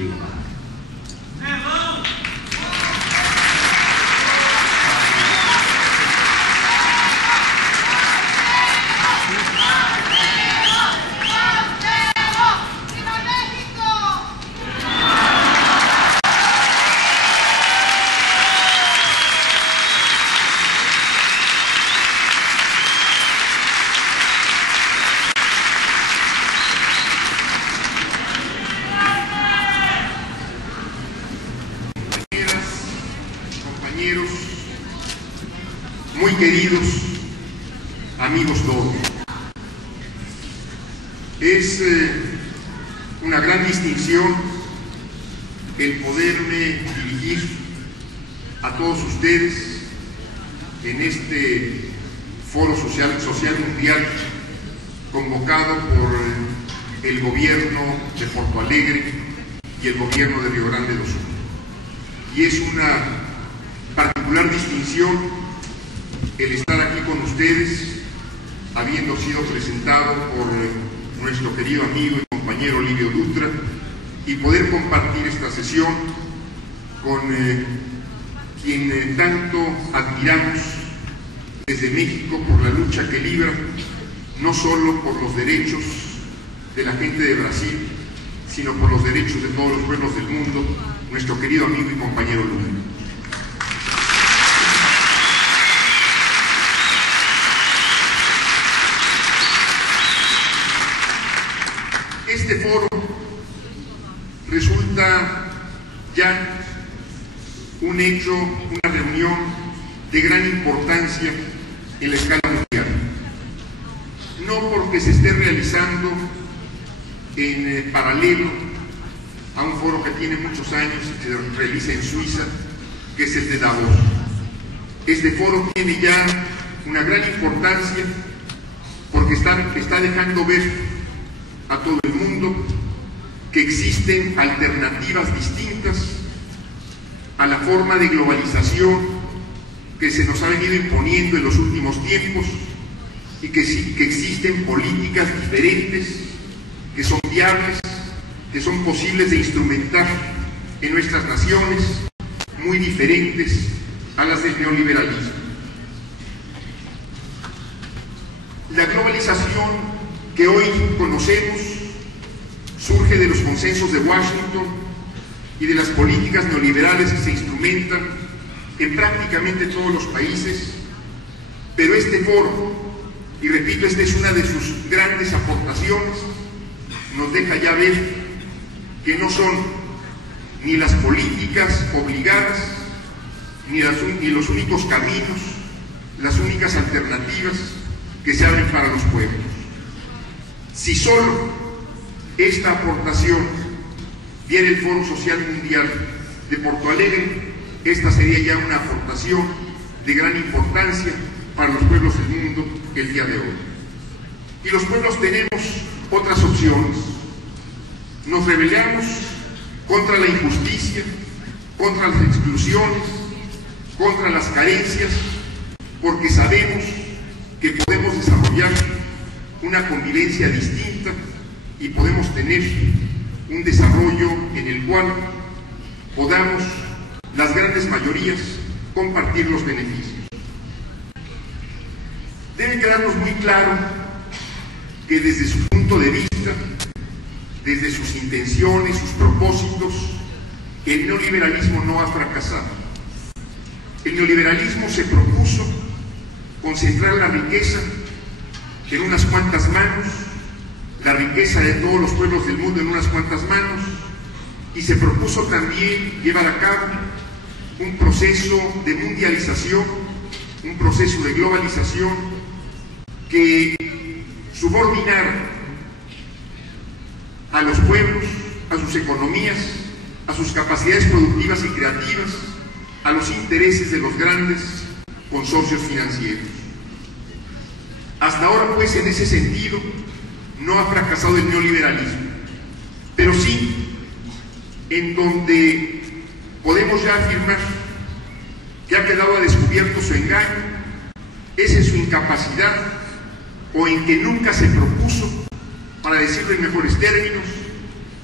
Diego. Muy queridos amigos todos, es una gran distinción el poderme dirigir a todos ustedes en este foro social mundial convocado por el gobierno de Porto Alegre y el gobierno de Río Grande do Sul. Y es una particular distinción el estar aquí con ustedes, habiendo sido presentado por nuestro querido amigo y compañero Livio Dutra, y poder compartir esta sesión con quien tanto admiramos desde México por la lucha que libra, no solo por los derechos de la gente de Brasil, sino por los derechos de todos los pueblos del mundo, nuestro querido amigo y compañero Lula. Este foro resulta ya un hecho, una reunión de gran importancia en la escala mundial. No porque se esté realizando en paralelo a un foro que tiene muchos años y se realiza en Suiza, que es el de Davos. Este foro tiene ya una gran importancia porque está dejando ver a todo el mundo que existen alternativas distintas a la forma de globalización que se nos ha venido imponiendo en los últimos tiempos, y que existen políticas diferentes que son viables, que son posibles de instrumentar en nuestras naciones, muy diferentes a las del neoliberalismo. La globalización que hoy conocemos surge de los consensos de Washington y de las políticas neoliberales que se instrumentan en prácticamente todos los países, pero este foro, y repito, esta es una de sus grandes aportaciones, nos deja ya ver que no son ni las políticas obligadas, ni los únicos caminos, las únicas alternativas que se abren para los pueblos. Si solo esta aportación viene el Foro Social Mundial de Porto Alegre, esta sería ya una aportación de gran importancia para los pueblos del mundo el día de hoy. Y los pueblos tenemos otras opciones. Nos rebelamos contra la injusticia, contra las exclusiones, contra las carencias, porque sabemos que podemos desarrollar una convivencia distinta y podemos tener un desarrollo en el cual podamos las grandes mayorías compartir los beneficios. Debe quedarnos muy claro que desde su punto de vista, desde sus intenciones, sus propósitos, el neoliberalismo no ha fracasado. El neoliberalismo se propuso concentrar la riqueza en unas cuantas manos, la riqueza de todos los pueblos del mundo en unas cuantas manos, y se propuso también llevar a cabo un proceso de mundialización, un proceso de globalización que subordinara a los pueblos, a sus economías, a sus capacidades productivas y creativas, a los intereses de los grandes consorcios financieros. Hasta ahora, pues, en ese sentido, no ha fracasado el neoliberalismo, pero sí en donde podemos ya afirmar que ha quedado a descubierto su engaño, es en su incapacidad o en que nunca se propuso, para decirlo en mejores términos,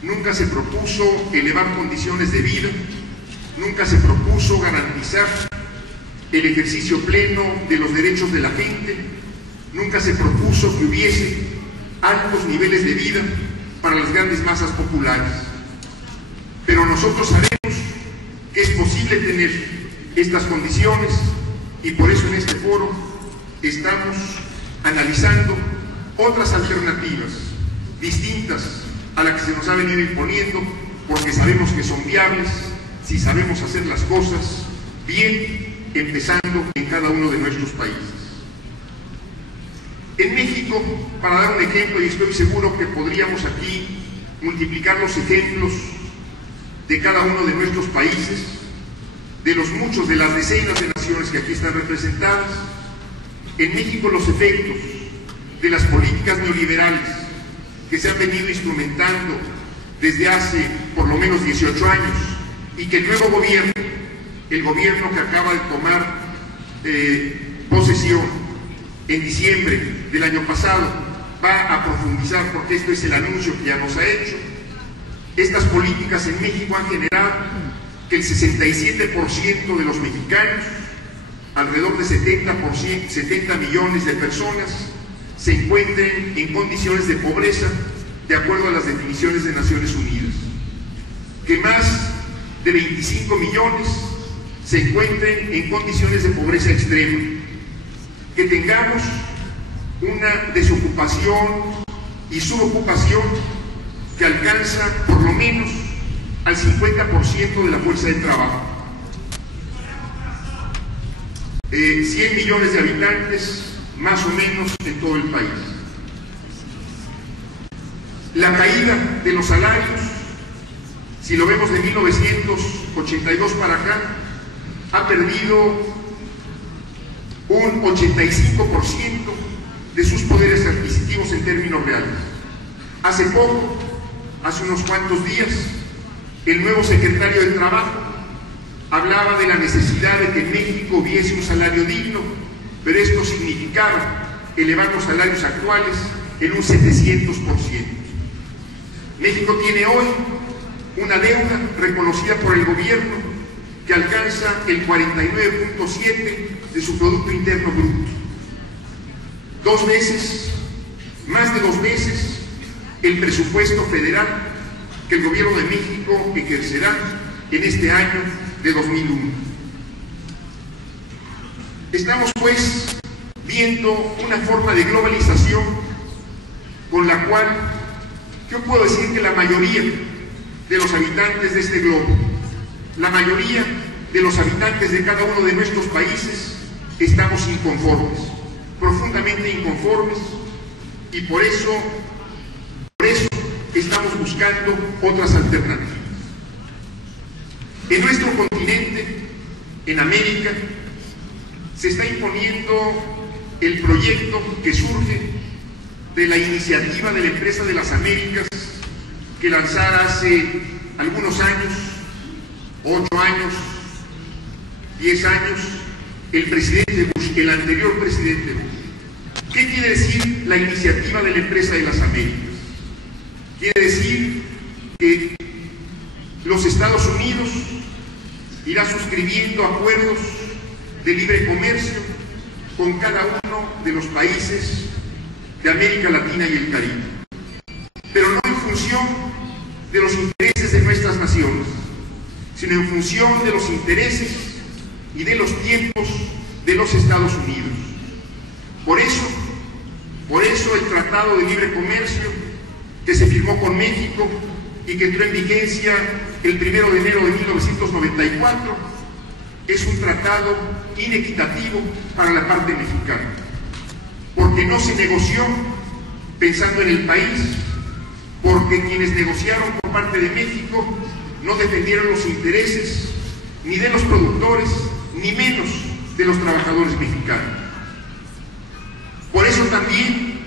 nunca se propuso elevar condiciones de vida, nunca se propuso garantizar el ejercicio pleno de los derechos de la gente, nunca se propuso que hubiese altos niveles de vida para las grandes masas populares. Pero nosotros sabemos que es posible tener estas condiciones y por eso en este foro estamos analizando otras alternativas distintas a la que se nos ha venido imponiendo, porque sabemos que son viables si sabemos hacer las cosas bien, empezando en cada uno de nuestros países. En México, para dar un ejemplo, y estoy seguro que podríamos aquí multiplicar los ejemplos de cada uno de nuestros países, de los muchos, de las decenas de naciones que aquí están representadas, en México los efectos de las políticas neoliberales que se han venido instrumentando desde hace por lo menos 18 años y que el nuevo gobierno, el gobierno que acaba de tomar posesión en diciembre del año pasado, va a profundizar, porque esto es el anuncio que ya nos ha hecho. Estas políticas en México han generado que el 67% de los mexicanos, alrededor de 70 millones de personas, se encuentren en condiciones de pobreza de acuerdo a las definiciones de Naciones Unidas, que más de 25 millones se encuentren en condiciones de pobreza extrema, que tengamos una desocupación y subocupación que alcanza por lo menos al 50% de la fuerza de trabajo. 100 millones de habitantes más o menos en todo el país. La caída de los salarios, si lo vemos de 1982 para acá, ha perdido un 85% de sus poderes adquisitivos en términos reales. Hace poco, hace unos cuantos días, el nuevo secretario de Trabajo hablaba de la necesidad de que en México hubiese un salario digno, pero esto significaba elevar los salarios actuales en un 700%. México tiene hoy una deuda reconocida por el gobierno que alcanza el 49.7% de su Producto Interno Bruto. 2 veces, más de 2 veces, el presupuesto federal que el gobierno de México ejercerá en este año de 2001. Estamos pues viendo una forma de globalización con la cual yo puedo decir que la mayoría de los habitantes de este globo, la mayoría de los habitantes de cada uno de nuestros países estamos inconformes, profundamente inconformes, y por eso estamos buscando otras alternativas. En nuestro continente, en América, se está imponiendo el proyecto que surge de la iniciativa de la Empresa de las Américas que lanzara hace algunos años, 8 años, 10 años, el presidente Bush, el anterior presidente Bush. ¿Qué quiere decir la iniciativa de la Empresa de las Américas? Quiere decir que los Estados Unidos irá suscribiendo acuerdos de libre comercio con cada uno de los países de América Latina y el Caribe, pero no en función de los intereses de nuestras naciones, sino en función de los intereses y de los tiempos de los Estados Unidos. Por eso el Tratado de Libre Comercio que se firmó con México y que entró en vigencia el 1 de enero de 1994 es un tratado inequitativo para la parte mexicana, porque no se negoció pensando en el país, porque quienes negociaron por parte de México no defendieron los intereses ni de los productores, ni menos de los trabajadores mexicanos. Por eso también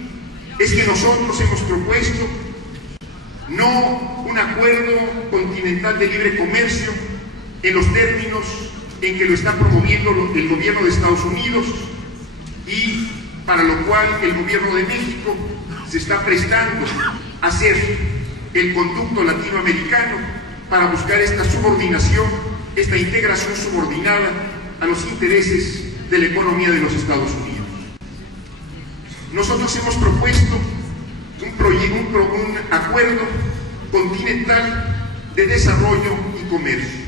es que nosotros hemos propuesto no un acuerdo continental de libre comercio en los términos en que lo está promoviendo el gobierno de Estados Unidos y para lo cual el gobierno de México se está prestando a hacer el conducto latinoamericano para buscar esta subordinación, esta integración subordinada a los intereses de la economía de los Estados Unidos. Nosotros hemos propuesto un acuerdo continental de desarrollo y comercio,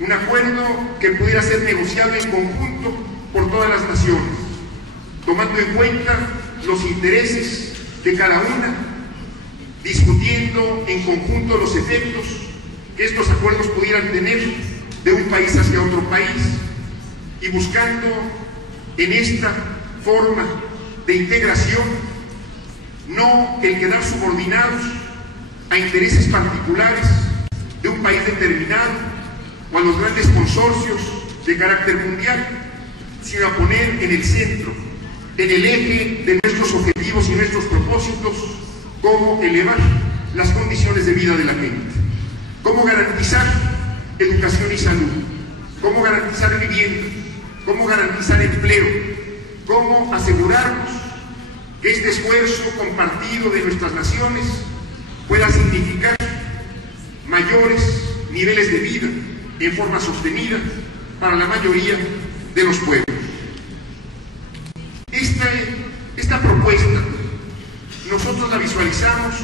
un acuerdo que pudiera ser negociable en conjunto por todas las naciones, tomando en cuenta los intereses de cada una, discutiendo en conjunto los efectos que estos acuerdos pudieran tener de un país hacia otro país y buscando en esta forma de integración no el quedar subordinados a intereses particulares de un país determinado o a los grandes consorcios de carácter mundial, sino a poner en el centro, en el eje de nuestros objetivos y nuestros propósitos, cómo elevar las condiciones de vida de la gente, cómo garantizar educación y salud, cómo garantizar vivienda, cómo garantizar empleo, cómo asegurarnos que este esfuerzo compartido de nuestras naciones pueda significar mayores niveles de vida en forma sostenida para la mayoría de los pueblos. Esta propuesta nosotros la visualizamos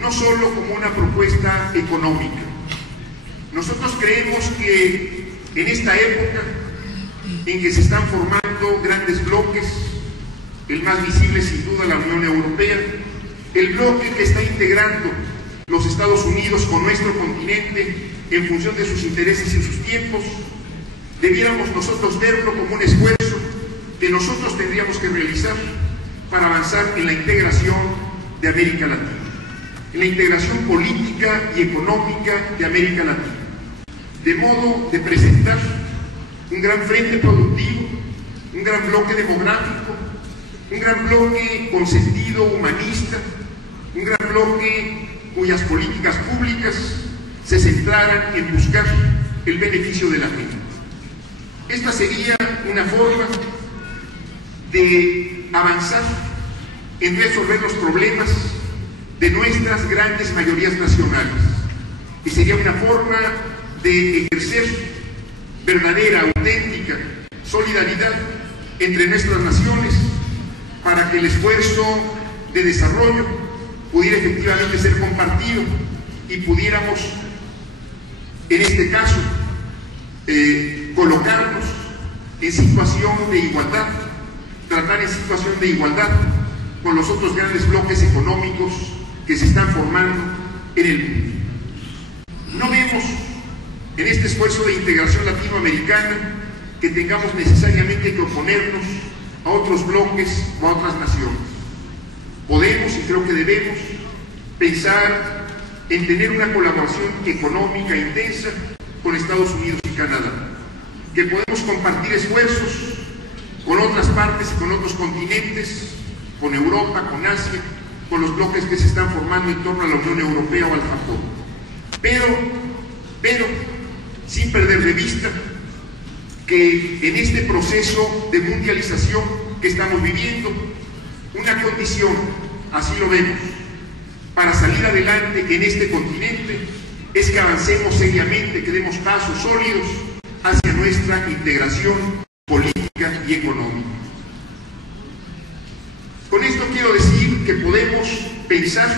no solo como una propuesta económica. Nosotros creemos que en esta época en que se están formando grandes bloques, el más visible sin duda la Unión Europea, el bloque que está integrando los Estados Unidos con nuestro continente en función de sus intereses y sus tiempos, debiéramos nosotros verlo como un esfuerzo que nosotros tendríamos que realizar para avanzar en la integración de América Latina, en la integración política y económica de América Latina, de modo de presentar un gran frente productivo, un gran bloque demográfico, un gran bloque con sentido humanista, un gran bloque cuyas políticas públicas se centraran en buscar el beneficio de la gente. Esta sería una forma de avanzar en resolver los problemas de nuestras grandes mayorías nacionales, y sería una forma de ejercer verdadera, auténtica solidaridad entre nuestras naciones para que el esfuerzo de desarrollo pudiera efectivamente ser compartido y pudiéramos, en este caso, colocarnos en situación de igualdad, tratar en situación de igualdad con los otros grandes bloques económicos que se están formando en el mundo. No vemos en este esfuerzo de integración latinoamericana que tengamos necesariamente que oponernos a otros bloques o a otras naciones. Podemos, y creo que debemos, pensar en tener una colaboración económica intensa con Estados Unidos y Canadá, que podemos compartir esfuerzos con otras partes y con otros continentes, con Europa, con Asia, con los bloques que se están formando en torno a la Unión Europea o al Japón. Pero sin perder de vista que en este proceso de mundialización que estamos viviendo, una condición, así lo vemos, para salir adelante en este continente es que avancemos seriamente, que demos pasos sólidos hacia nuestra integración política y económica. Con esto quiero decir que podemos pensar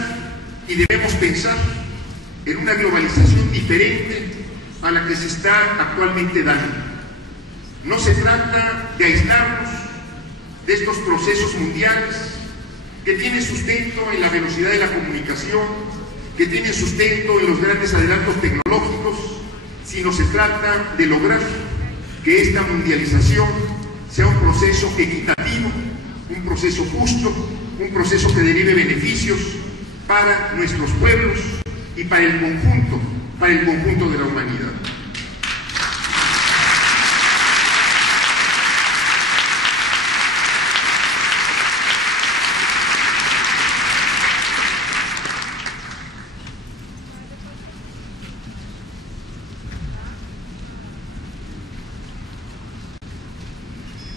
y debemos pensar en una globalización diferente a la que se está actualmente dando. No se trata de aislarnos de estos procesos mundiales que tienen sustento en la velocidad de la comunicación, que tienen sustento en los grandes adelantos tecnológicos, sino se trata de lograr que esta mundialización sea un proceso equitativo, un proceso justo, un proceso que derive beneficios para nuestros pueblos y para el conjunto de la humanidad.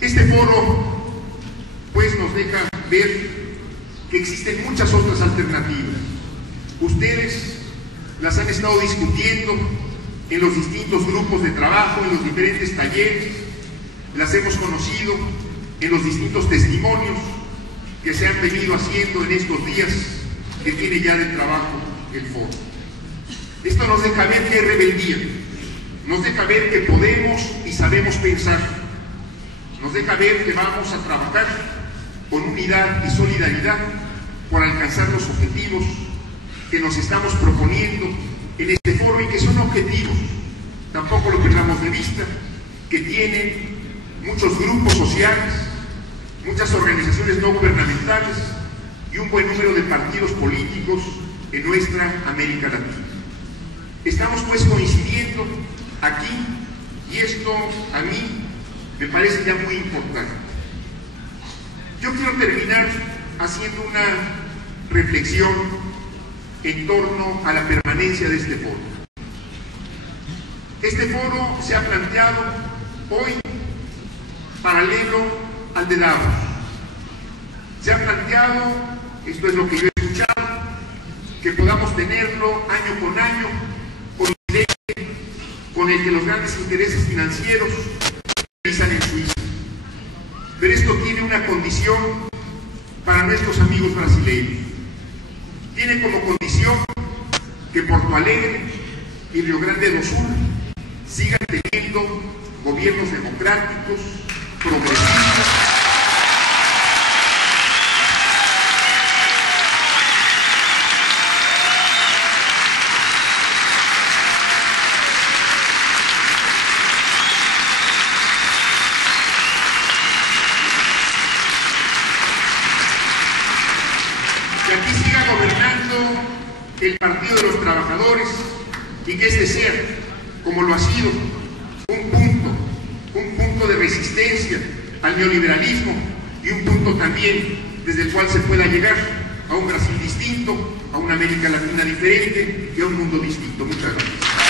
Este foro, pues, nos deja ver que existen muchas otras alternativas, Ustedes las han estado discutiendo en los distintos grupos de trabajo, en los diferentes talleres, las hemos conocido en los distintos testimonios que se han venido haciendo en estos días que tiene ya de trabajo el foro. Esto nos deja ver que hay rebeldía, nos deja ver que podemos y sabemos pensar, nos deja ver que vamos a trabajar con unidad y solidaridad por alcanzar los objetivos que nos estamos proponiendo en este foro y que son objetivos, tampoco lo perdamos de vista, que tienen muchos grupos sociales, muchas organizaciones no gubernamentales y un buen número de partidos políticos en nuestra América Latina. Estamos pues coincidiendo aquí y esto a mí me parece ya muy importante. Yo quiero terminar haciendo una reflexión en torno a la permanencia de este foro. Este foro se ha planteado hoy paralelo al de Davos. Se ha planteado, esto es lo que yo he escuchado, que podamos tenerlo año con año, con el que los grandes intereses financieros realizan en Suiza. Pero esto tiene una condición para nuestros amigos brasileños. Tiene como condición que Porto Alegre y Río Grande do Sul sigan teniendo gobiernos democráticos, progresistas, que aquí siga gobernando el Partido de los Trabajadores y que este sea, como lo ha sido, un punto de resistencia al neoliberalismo y un punto también desde el cual se pueda llegar a un Brasil distinto, a una América Latina diferente y a un mundo distinto. Muchas gracias.